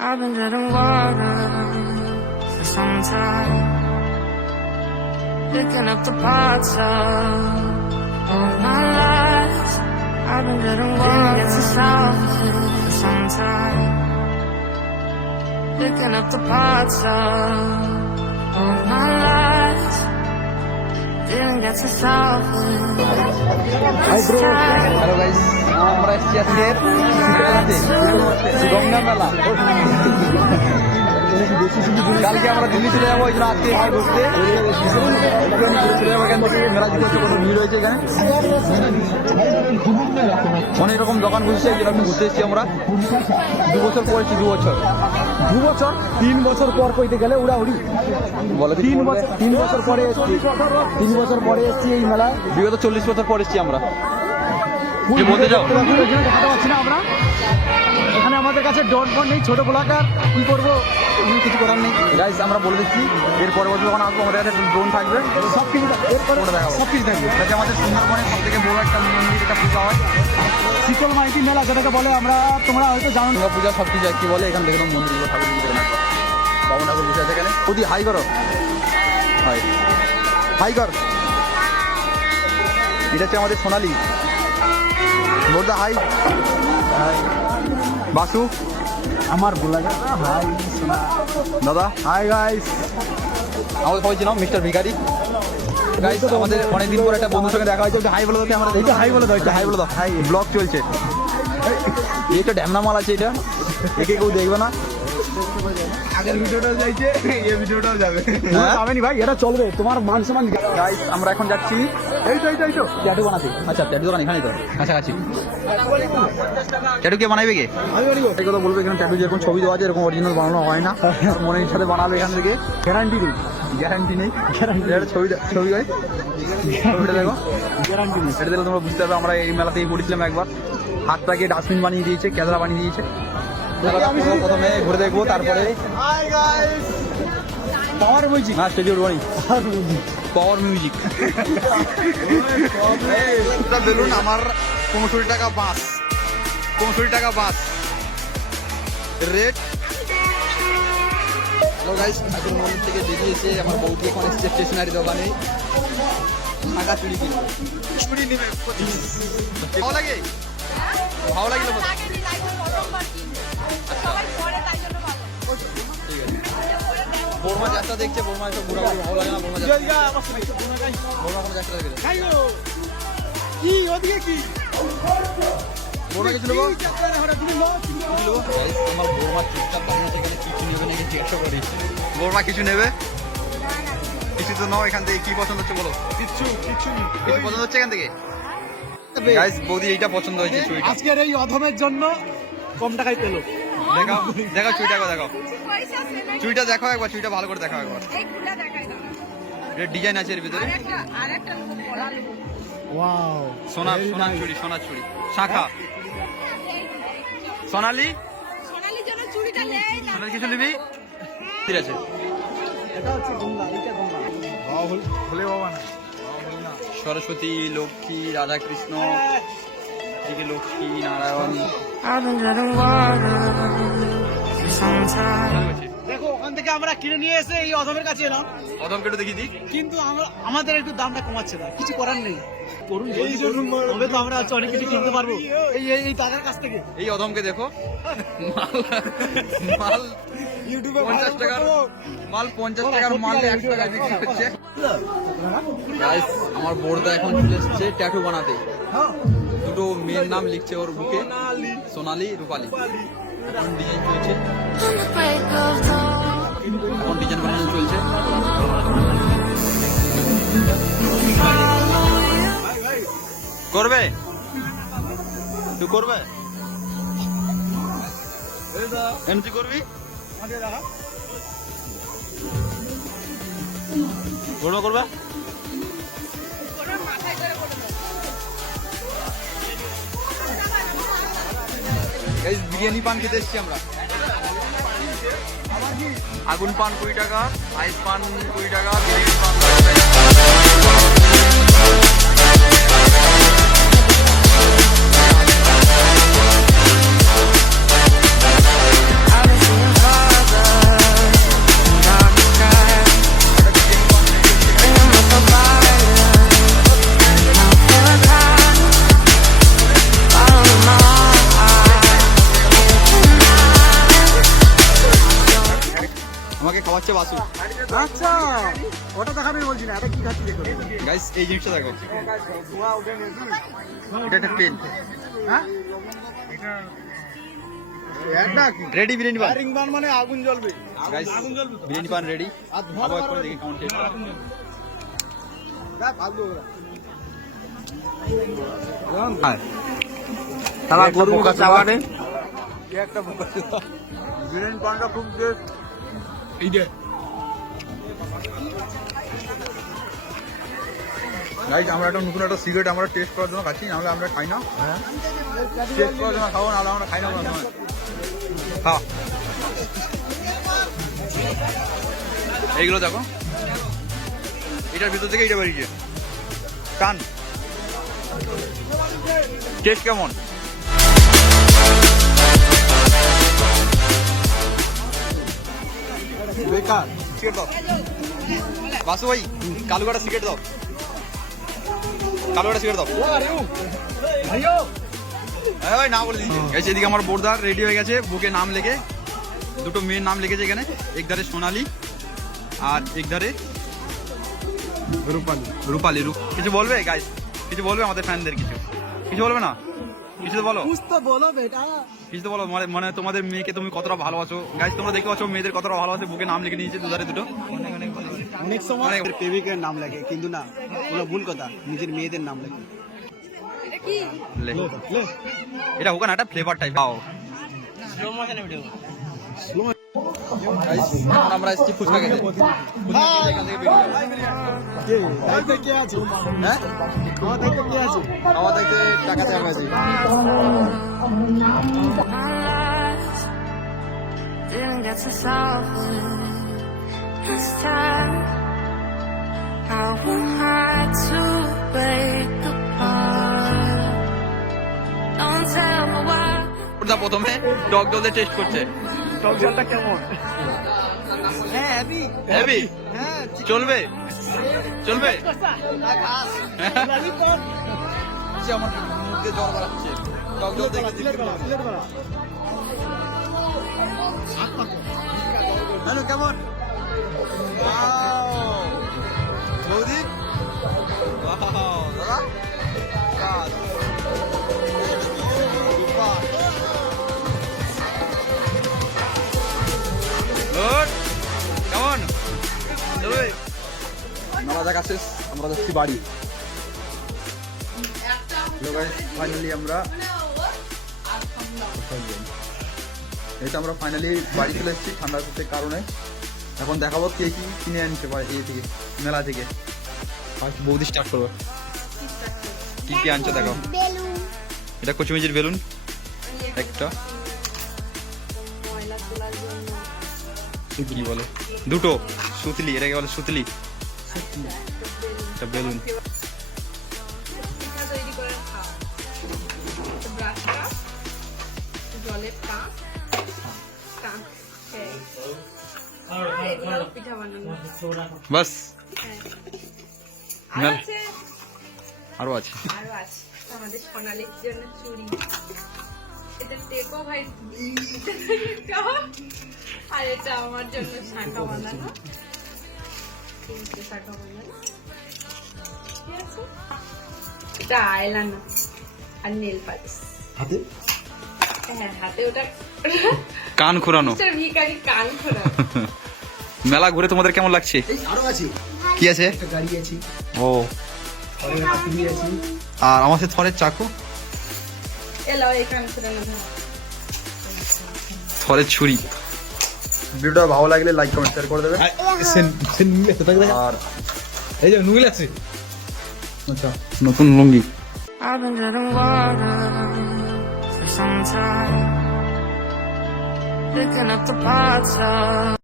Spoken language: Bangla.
I've been treading water for some time, picking up the parts of all my life. I've been treading water to south for some time, picking up the parts of all my life. Didn't get to south. Hi bro, hello guys. আমরা এসেছি আজকে গঙ্গা মেলা। কালকে আমরা দিল্লি চলে যাবো, ওই জন্য আজকে এখানে ঘুরতে চলে যাবো। এখান থেকে মেলা দিতে হচ্ছে, কত ভিড় রয়েছে এখানে, অনেক রকম দোকান বসেছে। এই জন্য আমি ঘুরতে এসেছি আমরা। 2 বছর পর এসেছি, 2 বছর 3 বছর পর কইতে গেলে উড়াউড়ি বলে 3 বছর পরে এসেছি, 3 বছর পরে এসেছি এই মেলা। বিগত 40 বছর পর এসেছি আমরা। বলতে যাও দেখাতে পারছি না আমরা, এখানে আমাদের কাছে ডট বন নেই, ছোট ব্লগার, কি করবো, কিছু করার নেই। গাইস আমরা বলে দিচ্ছি, এর পরের বছর যখন আসবো আমাদের কাছে ড্রোন থাকবে, সব কিছু এরপরে দেখাবো, সব কিছু থাকবে। এটা আমাদের সুন্দরবনের সব থেকে বড় একটা মন্দির, এটা পূজা হয়, শীতল মাইতি মেলা যেটাকে বলে, আমরা তোমরা হয়তো জানো না। দুর্গা পূজা সব কিছু কি বলে, এখানে দেখলাম মন্দিরগুলো, ঠাকুরগুলো দেখলাম, বাবু ঠাকুর বসে আছে এখানে। ওদি হাই করো, হাই হাই কর। এটা হচ্ছে আমাদের সোনালি বোর্দা, হাই হাই। বাসু আমার ব্লগার হাই সোনা দাদা, হাই গাইস। আমাদের সবাই চিনো মিস্টার ভিখারি। গাইস আমাদের অনেকদিন পর একটা বন্ধুর সঙ্গে দেখা হয়েছে, একটু হাই বলে দাও। আমরা এইটা হাই বলে দাও, একটু হাই বলে দাও। হাই, ব্লগ চলছে, এই তো ড্যামনা মাল আছে, এটা একে কেউ দেখবে না। আগের ভিডিওটাও যাইছে, এই ভিডিওটাও যাবে, যাবেনি ভাই, এটা চলবে, তোমার মান সম্মান। গাইস আমরা এখন যাচ্ছি এই তো ট্যাটু বানাতে। আচ্ছা ট্যাটু দোকান এখানেই তো কাছাকাছি। ট্যাটু কে বানাইবে কে? আমি বলবো এই কথা বলবো, এখানে ট্যাটু যেরকম ছবি দেওয়া আছে এরকম অরিজিনাল বানানো হয় না, মনের সাথে বানাবে এখান থেকে, গ্যারান্টি নেই, গ্যারান্টি নেই। ছবি হয়, ছবিটা দেখো, গ্যারান্টি নেই। এটা দেখলে তোমরা বুঝতে পারবে। আমরা এই মেলাতেই পড়েছিলাম একবার, হাতটাকে ডাস্টবিন বানিয়ে দিয়েছে, ক্যামেরা বানিয়ে দিয়েছে। প্রথমে ঘুরে দেখবো, তারপরে পাওয়ার মিউজিক, হ্যাঁ স্টেজে উঠবানি, পাওয়ার মিউজিক। বেলুন আমার 65 টাকা বাস, 65 টাকা বাস রেট। হ্যালো গাইস, ঠাকুর মন্দির থেকে বেরিয়ে এসে আমার বৌদি এখন এসছে স্টেশনারি দোকানে টাকা চুরি কিনবে। চুরি নেবে, ভালো লাগে, ভালো লাগলো। বর্মা যাত্রা দেখছে, বর্মা সব ঘোরা ভালো লাগে না। বর্মা কোনো যাত্রা দেখে বর্মা গেছিল, আমার বর্মা চুপচাপ দাঁড়িয়ে আছে, এখানে কিছু নেবে নাকি জিজ্ঞাসা করি। বর্মা কিছু নেবে, কিছু তো নাও। এখান থেকে কি পছন্দ হচ্ছে বলো? কিছু পছন্দ হচ্ছে এখান থেকে। গাইস বৌদি এইটা পছন্দ হয়েছে, চুড়িটা। আজকের এই অধমের জন্য কম টাকায় পেলো। দেখাও দেখাও চুড়িটা একবার দেখাও, চুড়িটা দেখাও একবার, চুড়িটা ভালো করে দেখাও একবার। এর ডিজাইন আছে এর ভিতরে, ওয়াও, সোনার চুড়ি, সোনার চুড়ি, শাখা। সোনালি সোনালি কিছু নিবি? ঠিক আছে, এটা হচ্ছে গঙ্গা, এইটা গঙ্গা। ভোলে বাবা না, সরস্বতী, লক্ষ্মী, রাধা কৃষ্ণ, এদিকে Lakshmi Narayan. I've been treading water for some time. দেখো ওখান থেকে আমরা কিনে নিয়ে এসে এই অধমের কাছে এলাম, অদমকে একটু দেখিয়ে দিই। কিন্তু আমাদের একটু দামটা কমাচ্ছে না, কিছু করার নেই। করুন তবে তো আমরা হচ্ছে অনেক কিছু কিনতে পারবো এই টাকার কাছ থেকে। এই অদমকে দেখো, মাল ইউটিউবে 50 টাকার মাল, 50 টাকার মাল 1 টাকায় বিক্রি হচ্ছে। গাইস আমার বোরদা এখন চলে এসেছে ট্যাটু বানাতে। দুটো মেয়ের নাম লিখছে ওর বুকে, সোনালি, রূপালী। এখন ডিজাইন চলছে, On the break of dawn, এখন ডিজাইন বানানো চলছে। করবে তুই, করবে এমনি করবি, গরমা করবে। বিরিয়ানি পান খেতে এসছি আমরা। আগুন পান 20 টাকা, আইস পান 20 টাকা, বিরিয়ানি পান 10 টাকা। আমাকে খাওয়াচ্ছে বাসু। আচ্ছা ওটা দেখাবে বলছি না, এটা কি খাচ্ছি দেখো। গাইস এই জিনিসটা দেখো, এটা একটা পেন। হ্যাঁ এটা কি রেডি বিরিয়ানি পান। ফায়ারিং বান মানে আগুন জ্বলবে। গাইস আগুন জ্বলবে তো। বিরিয়ানি পান রেডি। আর ধোঁয়া আবার করে দেখি কেমন টেস্ট। দেখ ভালো ওরা। তারা গরু চাওয়ারে কি একটা বিরিয়ানি পানটা খুব টেস্ট। এই যে গাইস আমরা একটা নতুন একটা সিগারেট আমরা টেস্ট করার জন্য খাচ্ছি, নাহলে আমরা খাই না। টেস্ট করার জন্য খাবো, নাহলে আমরা খাই না কোনো সময়। খাও এইগুলো দেখো, এটার ভিতর থেকে এটা বেরিয়েছে। টান টেস্ট কেমন? বেকার সিগারেট দাও বাসু ভাই, কালু কাটা সিগারেট দাও, কালু কাটা সিগারেট দাও। ভাইও ওই না বলে দিচ্ছি। গাইস এদিকে আমার বোরদার রেডি হয়ে গেছে, বুকে নাম লেগে, দুটো মেয়ের নাম লিখেছে এখানে, একধারে সোনালি আর একধারে রূপালি। রূপালি। কিছু বলবে গাইস? কিছু বলবে আমাদের ফ্যানদের? কিছু বলবে না? কিছু তো বলো, কুছ তো বলো বেটা। কিছু তো বলো। মানে তোমাদের মেয়েকে তুমি কতটা ভালোবাসো। গাইস তোমরা দেখতে পাচ্ছ মেয়েদের কতটা ভালোবাসে, বুকে নাম লিখে নিয়েছে দুধারে দুটো। অনেক সময় প্রেমিকের নাম লাগে, কিন্তু না, ওগুলো ভুল কথা, নিজের মেয়েদের নাম লাগে। লে। এটা হোক না, একটা ফ্লেভার টাইপ। পাও আমরা এসেছি ফুচকা খেতে। দায়িত্বে কে আছে? হ্যাঁ আমার দায়িত্বে কে আছে? আমাদেরকে টাকা দেওয়া হয়েছে। My lies didn't get to solve this time. How am I to break apart? Don't tell me why. ওটা প্রথমে টক জলতে টেস্ট করছে। টক জলটা কেমন? হ্যাঁ হেভি হেভি হ্যাঁ চলবে চলবে। ললিপপ আমার মুখে জল বাড়াচ্ছে টক জল দেখে। হ্যালো কেমন? বৌদি দাদা কাজ গুড। কেমন চলবে? নামাজ দেখা শেষ, আমরা যাচ্ছি বাড়ি। ফাইনালি আমরা ফাইনালি বাড়ি চলে এসেছি ঠান্ডা করতে কারণে। এখন দেখাবো কে কি কিনে আনছে ইয়ে থেকে, মেলা থেকে। ফার্স্ট বৌদি স্টার্ট করবো, কি কি আনছো দেখো। এটা কচুমিজির বেলুন একটা, কি বলে দুটো সুতলি, এটাকে বলে সুতলি, একটা বেলুন। তৈরি করে খাও ব্রাশটা জলে পাক পিঠা বানানো। বাস আর মেল- আছে আরো আছে। আরো আছে আমাদের সোনালির জন্য চুড়ি, এটা টেকো ভাই আর এটা আমার জন্য শাঁখা বানানো, তিনটে শাঁখা বানানো। ঠিক আছে, এটা আইলানা আর নেল পালিশ হাতে হ্যাঁ হাতে ওটা কান ঘোরানো। মিস্টার ভিখারি কান খোলা। মেলা ঘুরে তোমাদের কেমন লাগছে? এই আরো আছে, কি আছে? একটা গাড়ি আছে, ও আর একটা টিভি আছে। আর আমার সাথে থরের চাকু, এলাও এই কান খোলা না থরের ছুরি। ভিডিওটা ভালো লাগলে লাইক কমেন্ট শেয়ার করে দেবে। আর এই যে নুল আছে, আচ্ছা নতুন লুঙ্গি। I've been treading water for some time, picking up the parts of